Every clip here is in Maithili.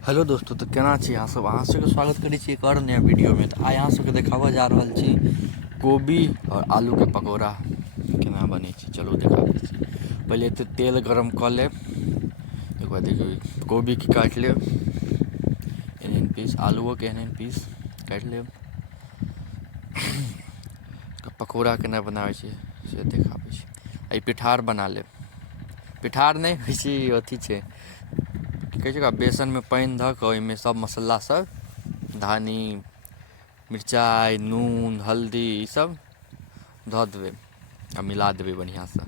हेलो दोस्तों, तो केना छी अहाँ सब। अहाँ सबके स्वागत करै छी एक और नया वीडियो में। तो आइ अहाँ सबके देखाबऽ जा रहल छी कोबी और आलू के पकौड़ा केना बनै छै। चलू देखाबै छी। पहिले तऽ तेल गरम कऽ लेब। एक बाद देखियौ कोबी के काटि लेब एहन पीस, आलूओ के एहन पीस काटि लेब। पकौड़ा केना बनाबै छै से देखाबै छी। एहि पिठार बना लेब। पिठार नहि होइ छै, अथी छै की कहै छै ओकरा, बेसनमे पानि धऽ कऽ ओहिमे सब मसल्ला सब, धनी, मिरचाइ, नून, हल्दी ईसब धऽ देबै आ मिला देबै बढ़िआँसँ।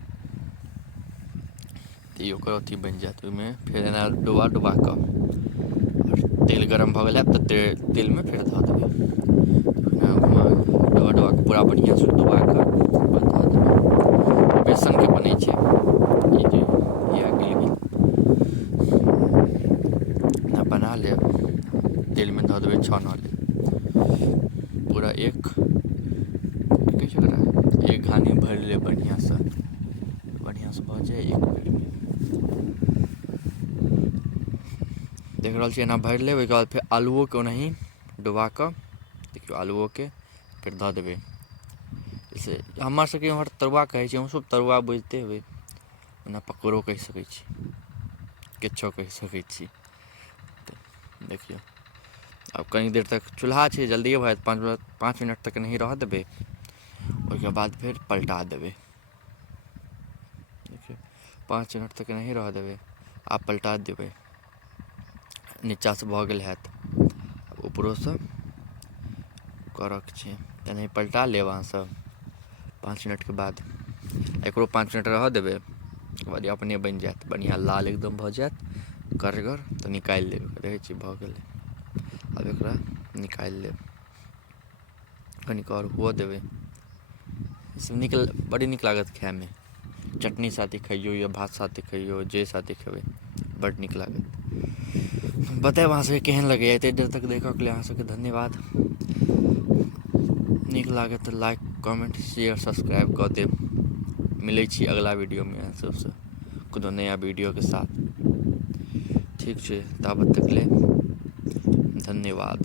तऽ ई ओकर अथी बनि जायत। ओहिमे फेर एना डुबा डुबा कऽ तेल गरम भऽ गेल हैत तऽ तेलमे फेर धऽ देबै। डुबा डुबा कऽ पूरा बढ़िआँसँ डुबा कऽ धऽ देबै। बेसनके बनै छै ई जे इएह गिल बना लेब। तेलमे धऽ देबै छानऽ लेल पूरा एक की कहै छै ओकरा, एक घानी भरि लेब बढ़िआँसँ भऽ जाय एक बेरमे। देख रहल छियै एना भरि लेब। ओहिके बाद फेर आलूओके ओनाही डुबा कऽ देखियौ आलूओके फेर धऽ देबै। जैसे हमर सबके एम्हर तरुआ कहै छै, अहूँ सब तरुआ बुझिते हेबै, ओना पकौड़ो कहि सकै छी, किछो कहि सकै छी। तऽ देखियौ आब कनी देर तक चूल्हा छै, जल्दिए भऽ जायत। 5 मिनट तक एनाही रहऽ देबै। ओहिके बाद फेर पलटा देबै। देखियौ 5 मिनट तक एनाही रहऽ देबै। आब पलटा देबै। नीचाँसँ भऽ गेल हैत, ऊपरोसँ करऽके छै। एनाही पलटा लेब अहाँसब 5 मिनटके बाद। एकरो 5 मिनट रहऽ देबै। ओकर बाद अपने बनि जायत, बढ़िआँ लाल एकदम भऽ जायत करगर। तऽ निकालि लेब, देखै छियै भऽ गेलै। आब एकरा निकालि लेब, कनिक आओर हुअ देबै। बड़ी नीक लागत खायमे। चटनी साथे खइयौ या भात साथे खइयौ, जे साथे खेबै बड्ड नीक लागत। बतायब अहाँ सबके केहन लगैए। एतेक देर तक देखऽके लेल अहाँ सबके धन्यवाद। नीक लागत तऽ लाइक, कमेंट, शेयर, सब्सक्राइब कऽ देब। मिलै छी अगला वीडियोमे अहाँ सबसँ कोनो नया वीडियोके साथ। ठीक छै, ताबत तक लेल धन्यवाद।